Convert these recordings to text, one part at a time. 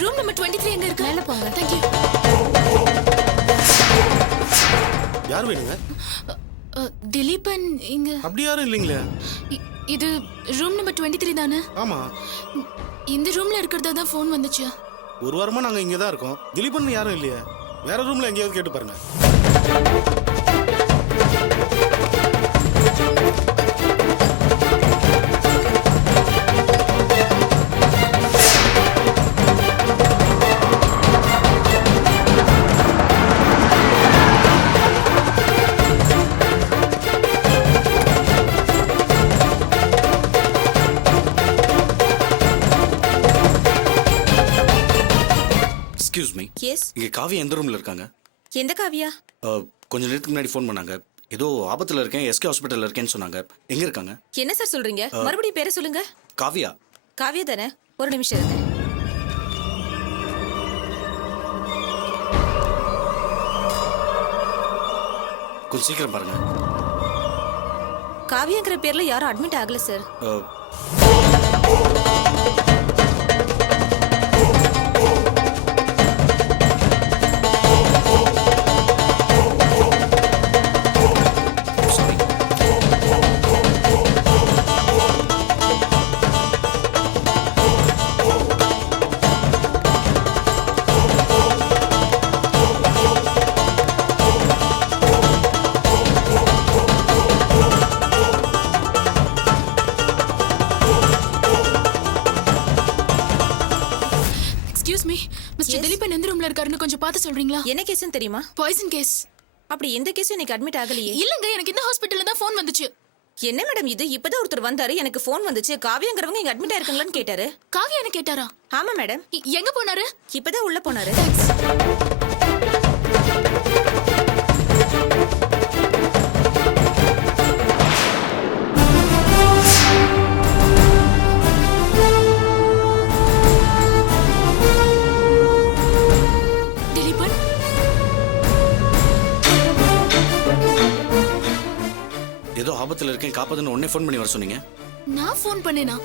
Room number 23 எங்க இருக்கு? மேல போங்க. Thank you. யார் வேணுங்க? திலீபன் இங்க. அப்படி யாரும் இல்லைங்களே. இது ரூம் நம்பர் 23 தானே? ஆமா. இந்த ரூம்ல இருக்கிறதா தான் ஃபோன் வந்துச்சு. ஒரு வாரமா நாங்க இங்க தான் இருக்கோம். திலீபன் யாரும் இல்லையே. வேற ரூம்ல எங்கேயாவது கேட்டு பாருங்க. Excuse me. எஸ். இங்க காவியா எந்த ரூம்ல இருக்காங்க? எந்த காவியா? கொஞ்ச நேரத்துக்கு முன்னாடி ஃபோன் பண்ணாங்க. ஏதோ ஆபத்துல இருக்கேன், எஸ்கே ஹாஸ்பிட்டல்ல இருக்கேன்னு சொன்னாங்க. எங்க இருக்காங்க? என்ன சார் சொல்றீங்க? மறுபடியும் பேரை சொல்லுங்க. காவியா. காவியா தானே? ஒரு நிமிஷம் இருங்க. கொஞ்சம் சீக்கிரம் பாருங்க. காவியாங்கிற பேர்ல யாரும் அட்மிட் ஆகல sir. Sorry. Excuse me, mister Dileepan எந்த ரூம்ல இருக்காருன்னு கொஞ்சம் பார்த்து சொல்றீங்களா? என்ன கேஸ்னு தெரியுமா? Poison case. அப்படி எந்த கேஸும் இன்னைக்கு அட்மிட் ஆகலையே. இல்லங்க, எனக்கு இந்த ஹாஸ்பிடல்ல தான் ஃபோன் வந்துச்சு. என்ன மேடம் இது? இப்பதான் ஒருத்தர் வந்தாரு, எனக்கு ஃபோன் வந்துச்சு, காவியாங்கிறவங்க இங்க அட்மிட் ஆயிருக்காங்களான்னு கேட்டாரு. காவியா என்ன கேட்டாரா? ஆமா மேடம். எங்க போனாரு? இப்பதான் உள்ள போனாரு. திலீபன் ஏதோ ஆபத்துல இருக்கேன், காப்பாத்துன்னு உடனே ஃபோன் பண்ணி வர சொன்னீங்க. நான் ஃபோன் பண்ணேனா?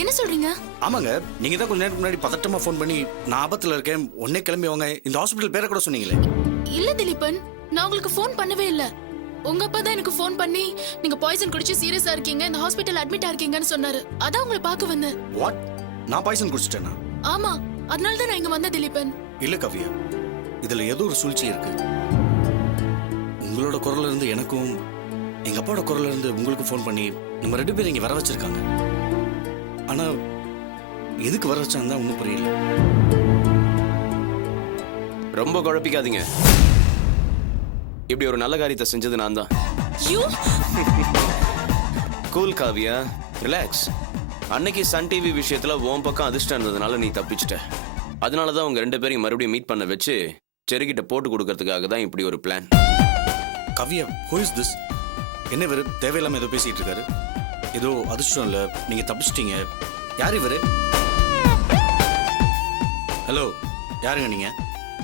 என்ன சொல்றீங்க? ஆமாங்க, நீங்க தான் கொஞ்ச நேரத்துக்கு முன்னாடி பதட்டமா ஃபோன் பண்ணி நான் ஆபத்துல இருக்கேன் உடனே கிளம்பி வாங்க இந்த ஹாஸ்பிட்டல் பேரை கூட சொன்னீங்களே. இல்ல திலீபன், நான் உங்களுக்கு ஃபோன் பண்ணவே இல்ல. உங்க அப்பா தான் எனக்கு ஃபோன் பண்ணி நீங்க பாய்சன் குடிச்சு சீரியஸா இருக்கீங்க, இந்த ஹாஸ்பிடல் அட்மிட் ஆயிருக்கீங்கன்னு சொன்னாரு. அதான் உங்களை பார்க்க வந்தேன். வாட்? நான் பாய்சன் குடிச்சிட்டேனா? ஆமா, அதனால தான் நான் இங்க வந்தேன் திலீபன். இல்ல காவியா, இதுல ஏதோ ஒரு சூழ்ச்சி இருக்கு. உங்களோட குரல்ல இருந்து எனக்கும் எங்க அப்பாவோட குரல்ல இருந்து உங்களுக்கு ஃபோன் பண்ணி நம்ம 2 பேரும் இங்க வர வச்சிருக்காங்க. ஆனா எதுக்கு வர வச்சாங்க ஒன்றும் புரியல. ரொம்ப குழப்பிக்காதீங்க. இப்படி ஒரு நல்ல காரியத்தை செஞ்சது நான் தான். You cool Kavya, relax. அன்னைக்கு சன் டிவி விஷயத்துல உன் பக்கம் அதிர்ஷ்டம் இருந்ததுனால நீ தப்பிச்சிட்ட. அதனால தான் உங்க 2 பேரையும் மறுபடியும் மீட் பண்ண வச்சு செருகிட்ட போட்டு கொடுக்கறதுக்காக தான் இப்படி ஒரு plan. Kavya, who is this? என்ன இவரு தேவையில்லாம ஏதோ பேசிட்டு இருக்காரு. ஏதோ அதிர்ஷ்டம் இல்ல, நீங்க தப்பிச்சிட்டீங்க. யார் இவரு? ஹலோ, யாருங்க நீங்க?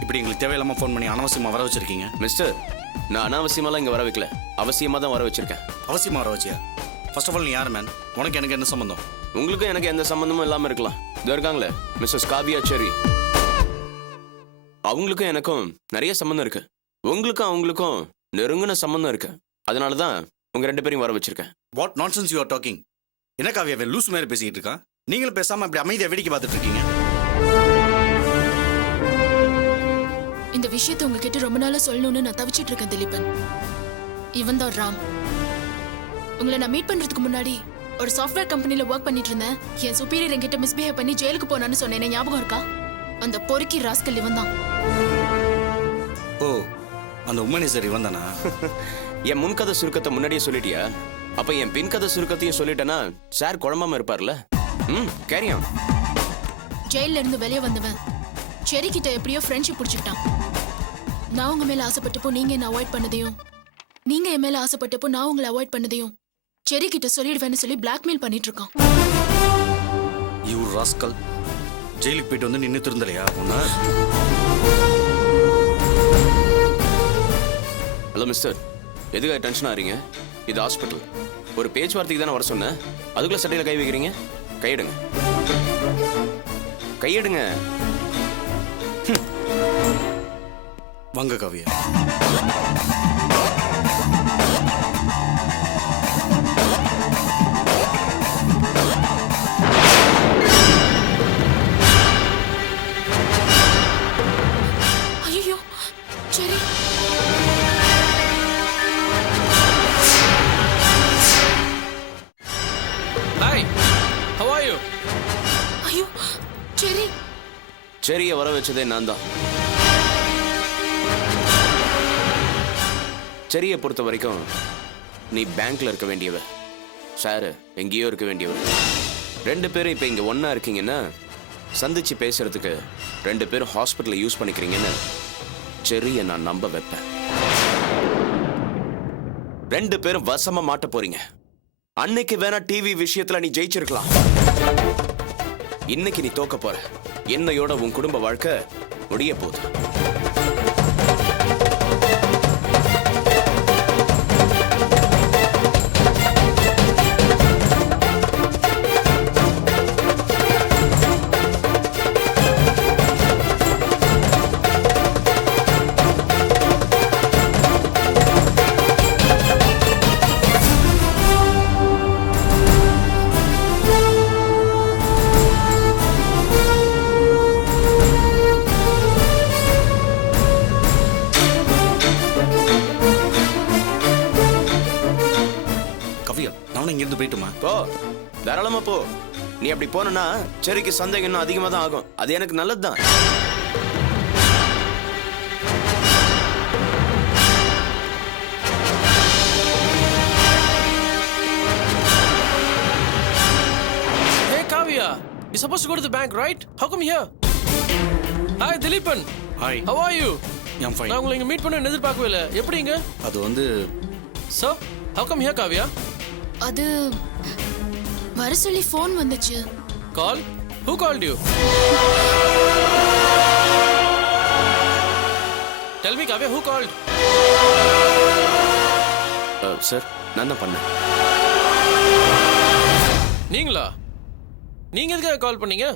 இப்படி எங்களுக்கு தேவையில்லாம ஃபோன் பண்ணி அனாவசியமா வர வச்சிருக்கீங்க. மிஸ்டர், நான் அனாவசியமாலாம் இங்க வர வைக்கல, அவசியமா தான் வர வச்சிருக்கேன். அவசியமா வர வச்சியா? ஃபர்ஸ்ட் ஆஃப் ஆல் நீ யார் மேன்? உனக்கு எனக்கு என்ன சம்பந்தம்? உங்களுக்கும் எனக்கு எந்த சம்பந்தமும் இல்லாம இருக்கலாம். இதோ இருக்காங்களே மிஸ்ஸஸ் காவியா செரி, அவங்களுக்கும் எனக்கும் நிறைய சம்பந்தம் இருக்கு. உங்களுக்கும் அவங்களுக்கும் நெருங்கின சம்பந்தம் இருக்கு. அதனால தான் உங்க 2 பேரையும் வர வச்சிருக்கேன். What nonsense you are talking? என்ன காவியா லூஸ் மாதிரி பேசிக்கிட்டு இருக்கான்? நீங்களும் பேசாம அப்படி அமைதியா வேடிக்கை பார்த்துட்டு இருக்கீங்க. இந்த விஷயத்தை உங்ககிட்ட ரொம்ப நாளா சொல்லணும்னு நான் தவிச்சிட்டு இருக்கேன் திலீபன். இவன் தான் ராம். உங்களை நான் மீட் பண்றதுக்கு முன்னாடி ஒரு சாஃப்ட்வேர் கம்பெனில ஒர்க் பண்ணிட்டு இருந்தேன். என் சுப்பீரியர் என்கிட்ட மிஸ்பிஹேவ் பண்ணி ஜெயிலுக்கு போனான்னு சொன்னேன், ஞாபகம் இருக்கா? அந்த பொறுக்கி ராஸ்கல் இவன் தான். ஓ, அந்த உமனி சார் இவன் தானா? என் முன்கதை சுருக்கத்தை முன்னாடியே சொல்லிட்டியா? அப்ப என் பின்கதை சுருக்கத்தையும் சொல்லிட்டேன்னா சார் குழம்பாம இருப்பார்ல. Carry on. ஜெயில இருந்து வெளியே வந்தவன் செரி கிட்ட எப்படியோ ஃப்ரெண்ட்ஷிப் பிடிச்சிட்டான். நான் உங்க மேல ஆசைப்பட்டப்போ நீங்க என்ன அவாய்ட் பண்ணதையும், நீங்க என் மேல ஆசைப்பட்டப்போ நான் உங்களை அவாய்ட் பண்ணதையும் செரி கிட்ட சொல்லிடுவேன்னு சொல்லி பிளாக்மெயில் பண்ணிட்டு இருக்கான். யூ ராஸ்கல், ஜெயிலுக்கு போயிட்டு வந்து நின்று திருந்தலையா உன்ன? ஹலோ மிஸ்டர், எதுக்காக டென்ஷன் ஆறீங்க? இது ஹாஸ்பிட்டல். ஒரு பேச்சுவார்த்தைக்கு தானே வர சொன்னேன், அதுக்குள்ள சட்டையில கை வைக்கிறீங்க. கையெடுங்க, கையெடுங்க. வாங்க காவியா. ஐயோ சரி. Hi, how are you? ஐயோ சரி. செரியை வர வச்சதே நான் தான். செரியை பொறுத்த வரைக்கும் நீ பேங்க்ல இருக்க வேண்டியவ, சார் எங்கேயோ இருக்க வேண்டியவர். ரெண்டு பேரும் இப்போ இங்கே ஒன்றா இருக்கீங்கன்னா சந்திச்சு பேசுறதுக்கு ரெண்டு பேரும் ஹாஸ்பிட்டலை யூஸ் பண்ணிக்கிறீங்கன்னு செரியை நான் நம்ப வைப்பேன். ரெண்டு பேரும் வசமா மாட்ட போறீங்க. அன்னைக்கு வேணா டிவி விஷயத்துல நீ ஜெயிச்சிருக்கலாம், இன்னைக்கு நீ தோக்க போற. என்னையோட உன் குடும்ப வாழ்க்கை முடிய போகுது. காவியா, நானும் இங்கிருந்து போயிட்டுமா? போ, தாராளமா போ. நீ அப்படி போனா செரிக்கு சந்தேகம் இன்னும் அதிகமா தான் ஆகும். அது எனக்கு நல்லதுதான். Hey Kavya, you're supposed to go to the bank, right? How come here? Hi Dilipan. Hi. How are you? I'm fine. நான் உங்களை இங்க மீட் பண்ண எதிர்பார்க்கவே இல்லை. எப்படிங்க? அது வந்து So, how come here Kavya? அது வர சொல்லி ஃபோன் வந்துச்சு. Call? Who called you? Tell me Kavya, who called? Sir நான் தான் பண்ணேன். நீங்களா? நீங்க எதுக்காக கால் பண்ணீங்க?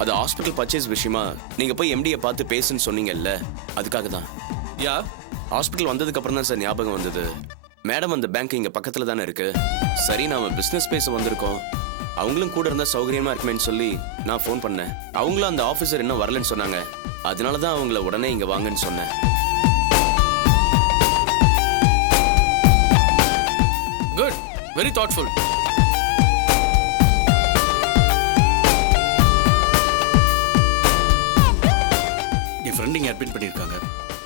அது ஹாஸ்பிட்டல் பர்ச்சேஸ் விஷயமா நீங்க போய் எம்டியை பார்த்து பேசுன்னு சொன்னீங்கல்ல, அதுக்காக தான். யா, ஹாஸ்பிட்டல் வந்ததுக்கு அப்புறம் தான் சார் ஞாபகம் வந்தது. மேடம் அந்த பேங்க் இங்க பக்கத்துல தானே இருக்கு. சரி, நாம பிசினஸ் பேச வந்திருக்கோம், அவங்களும் கூட இருந்தா சௌகரியமா இருக்குமேன்னு சொல்லி நான் ஃபோன் பண்ணேன். அவங்களும் அந்த ஆபீசர் இன்னும் வரலன்னு சொன்னாங்க. அதனால தான் அவங்கள உடனே இங்க வாங்கன்னு சொன்னேன். Good, very thoughtful. என் ஃப்ரெண்ட் இங்கே அட்மிட் பண்ணியிருக்காங்க.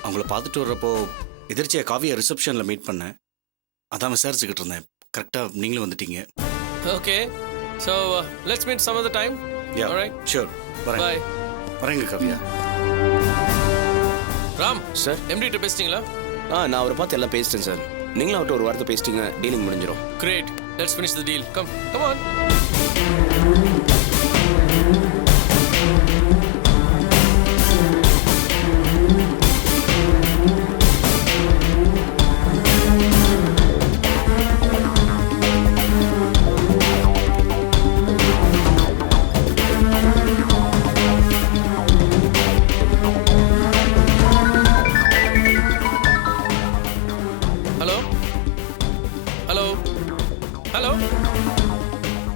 அவங்கள பார்த்துட்டு வர்றப்போ எதிர்ச்சியாக காவியா ரிசப்ஷனில் மீட் பண்ணேன். அதான் விசாரிச்சுக்கிட்டு இருந்தேன். கரெக்டாக நீங்களும் வந்துட்டீங்க. Okay, so let's meet some other time. Yeah, All right. Sure. வரேன். Bye. வரேங்க காவியா. ராம், சார். MD கிட்ட பேசிட்டீங்களா? நான் அவரை பார்த்து எல்லாம் பேசிட்டேன் சார். நீங்களும் அவர்கிட்ட ஒரு வார்த்தை பேசிட்டீங்க, டீலிங் முடிஞ்சிடும். Great. Let's finish the deal. Come on. Hello? Hello? Hello?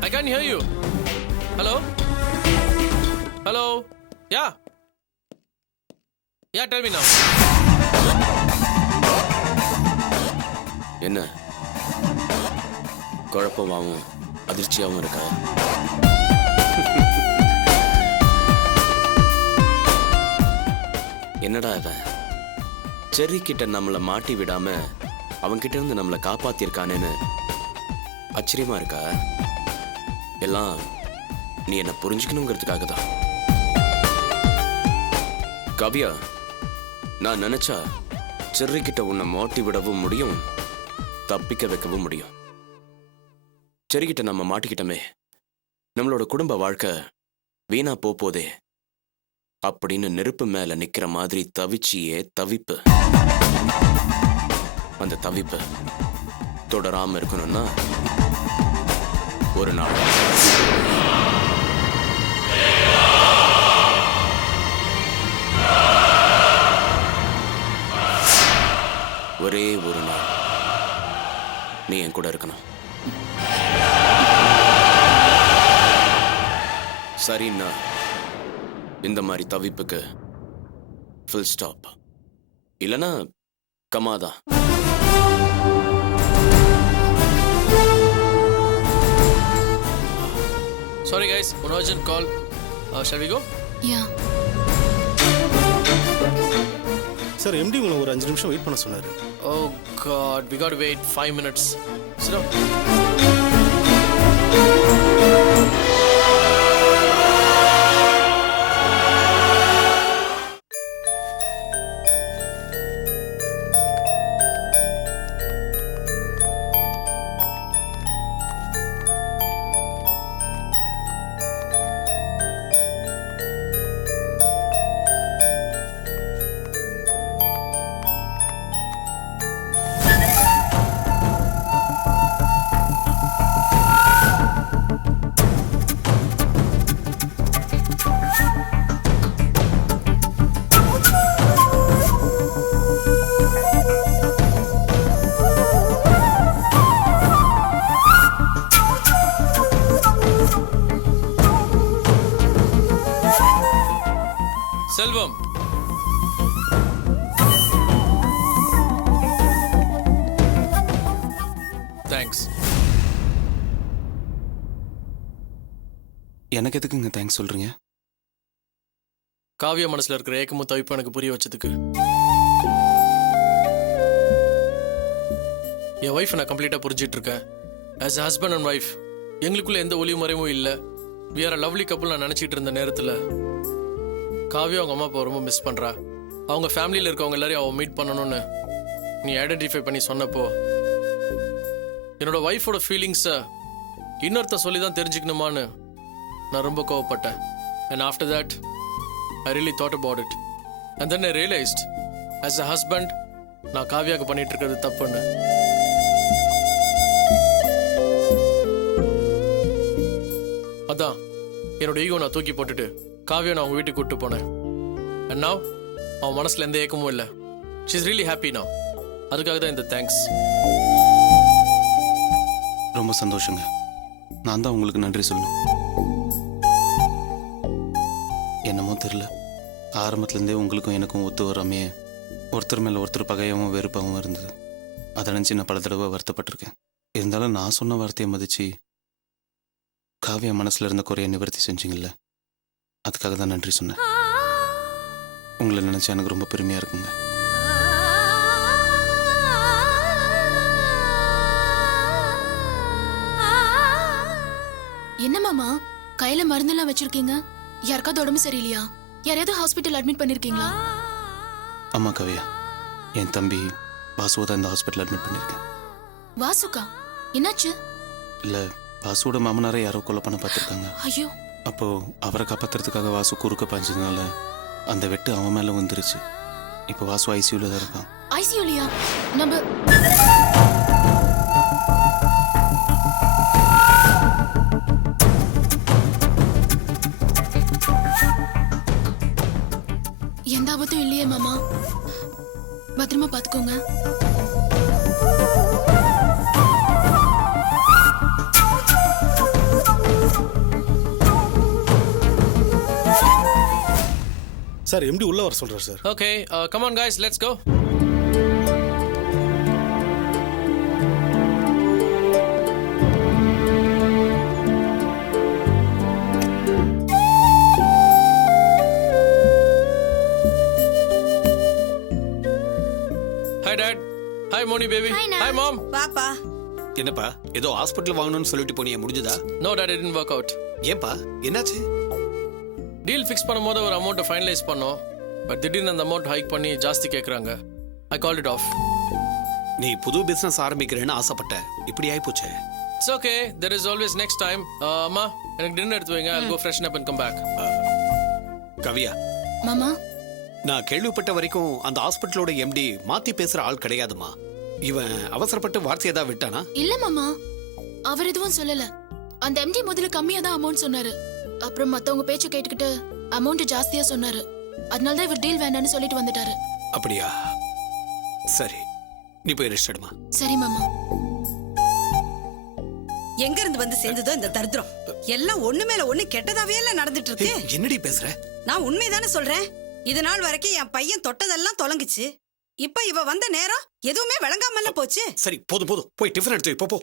I can't hear you. Hello? Hello? Yeah. Yeah, tell me now. என்ன குழப்பமாவும் அதிர்ச்சியாவும் இருக்கா? என்னடா இவன் செர்ரி கிட்ட நம்மளை மாட்டி விடாம அவன்கிட்ட இருந்து நம்மளை காப்பாத்திருக்கானேன்னு ஆச்சரியமா இருக்கா? எல்லாம் நீ என்ன புரிஞ்சுக்கணுங்கிறதுக்காக தான். காவியா, நான் நினைச்சா செர்ரி கிட்ட உன்னை மாட்டி விடவும் முடியும், தப்பிக்க வைக்கவும் முடியும். செர்ரிகிட்ட நம்ம மாட்டிக்கிட்டோமே, நம்மளோட குடும்ப வாழ்க்கை வீணா போதே அப்படின்னு நெருப்பு மேல நிக்கிற மாதிரி தவிச்சியே தவிப்பு. அந்த தவிப்பு தொடராம இருக்கணும்னா ஒரு நாள் ஒரே ஒரு நாள் நீ என் கூட இருக்கணும். சரிண்ணா, இந்த மாதிரி தவிப்புக்கு ஃபுல் ஸ்டாப். இல்லைன்னா கமாதான். Sorry guys, one urgent call. Shall we go? Yeah. Sir MD உங்களை ஒரு 5 நிமிஷம் வெயிட் பண்ண சொன்னாரு. Oh God, we got to wait 5 minutes. Sit down. Selvam. Thanks. எனக்கு எதுக்குங்க தேங்க்ஸ் சொல்றீங்க? காவியா மனசுல இருக்கிற ஏக்கமும் தவிப்பும் எனக்கு புரிய வச்சதுக்கு. என் ஒய்ஃப் நான் கம்ப்ளீட்டா புரிஞ்சிட்டு இருக்கேன். ஆஸ் ஹஸ்பண்ட் அண்ட் ஒய்ஃப் எங்களுக்குள்ள எந்த ஒளிவு மறைவும் இல்லை. we are a lovely couple நான் நினைச்சிட்டு இருந்த நேரத்துல காவியா அவங்க அம்மா அப்பா ரொம்ப மிஸ் பண்றா. அவங்க ஃபேமிலியில் இருக்கவங்க எல்லாரையும் அவள் மீட் பண்ணணும்னு நீ ஐடென்டிஃபை பண்ணி சொன்னப்போ என்னோட ஒய்ஃபோட ஃபீலிங்ஸை இன்னொருத்த சொல்லி தான் தெரிஞ்சுக்கணுமான்னு நான் ரொம்ப கோவப்பட்டேன். And after that I really thought about it. And then I realised as a husband நான் காவியாவுக்கு பண்ணிட்டு இருக்கிறது தப்புன்னு. அதான் என்னோட ஈகோ நான் தூக்கி போட்டுட்டு காவியா நான் அவங்க வீட்டுக்கு கூப்பிட்டு போனேன். அண்ட் நவ் அவன் மனசுல எந்த ஏக்கமும் இல்லை. She is really happy now. அதுக்காக தான் இந்த தேங்க்ஸ். ரொம்ப சந்தோஷங்க. நான் தான் உங்களுக்கு நன்றி சொல்லணும். என்னமோ தெரியல, ஆரம்பத்துலேருந்தே உங்களுக்கும் எனக்கும் ஒத்து வராமே ஒருத்தர் மேலே ஒருத்தர் பகையாகவும் வெறுப்பாகவும் இருந்தது. அதை நினச்சி நான் பல தடவை வருத்தப்பட்டிருக்கேன். இருந்தாலும் நான் சொன்ன வார்த்தையை மதித்து காவியா மனசில் இருந்த குறைய நிவர்த்தி செஞ்சீங்கல்ல, அதுக்காக தான் நன்றி சொன்னேன். உங்களை நினச்சா எனக்கு ரொம்ப பெருமையாக இருக்குங்க. என்ன மாமா கையில மருந்தெல்லாம் வச்சிருக்கீங்க? யாருக்காவது உடம்பு சரியில்லையா? யாரையாவது ஹாஸ்பிட்டல் அட்மிட் பண்ணிருக்கீங்களா? அம்மா காவியா, என் தம்பி வாசுவை தான் இந்த ஹாஸ்பிட்டல் அட்மிட் பண்ணியிருக்கேன். வாசுக்கா என்னாச்சு? இல்லை, வாசுவோட மாமனாரை யாரோ கொலை பண்ண பார்த்துருக்காங்க. ஐயோ. அப்போ அவரை காப்பாத்துறதுக்காக வாசு குறுக்க பாஞ்சதுனால அந்த வெட்டு அவன் மேல வந்துருச்சு. இப்போ வாசு ஐசியூல தான் இருக்கான். ஐசியூலியா? நம்ம எந்த ஆபத்தும் இல்லையே மாமா, பத்திரமா பாத்துக்கோங்க. சார் எம்டி உள்ள வர சொல்றாரு sir. Okay, come on guys, let's go. Hi dad. Hi Moni baby. Hi mom. பாப்பா. என்னப்பா ஏதோ ஹாஸ்பிட்டல் வாங்கணும்னு சொல்லிட்டு போனியே, முடிஞ்சதா? No dad, it didn't work out. ஏன்பா என்னாச்சு? டீல் ஃபிக்ஸ் பண்ணும்போது ஒரு அமௌண்ட்டை ஃபைனலைஸ் பண்ணோம். பட் திடீர்னு அந்த அமௌண்ட் ஹைக் பண்ணி ஜாஸ்தி கேட்குறாங்க. I called it off. நீ புது பிசினஸ் ஆரம்பிக்கிறேன்னு ஆசைப்பட்ட, இப்படி ஆயிப்போச்சே. It's okay, there is always next time. அம்மா எனக்கு டின்னர் எடுத்து வைங்க. I'll go freshen up and come back. கவியா, மாமா நான் கேள்விப்பட்ட வரைக்கும் அந்த ஹாஸ்பிட்டலோட எம்டி மாத்தி பேசுற ஆள் கிடையாதுமா. இவன் அவசரப்பட்டு வார்த்தையை தான் விட்டானா? இல்ல மாமா, அவர் எதுவும் சொல்லல. அந்த எம்டி முதல்ல கம்மியா தான் அமௌண்ட் சொன்னாரு. அப்புறம் மத்தவங்க பேச்ச கேட்டுக்கிட்டு அமௌண்ட் ஜாஸ்தியா சொன்னாரு. அதனால தான் இவர் டீல் வேண்டாம்னு சொல்லிட்டு வந்துட்டாரு. அப்படியா? சரி, நீ போய் ரெஸ்ட் எடுமா. சரி மாமா. எங்க இருந்து வந்து சேர்ந்ததோ இந்த தரித்திரம் எல்லாம் ஒண்ணு மேல ஒண்ணு கெட்டதாவே எல்லாம் நடந்துட்டு இருக்கு. ஏய், என்னடி பேசுற? நான் உண்மைதானே சொல்றேன். இது நாள் வரைக்கும் என் பையன் தொட்டதெல்லாம் தொலைங்குச்சு. இப்ப இவ வந்த நேரம் எதுவுமே விளங்காமல போச்சு. சரி போதும் போதும், போய் டிஃபன் எடுத்து வை, போ போ.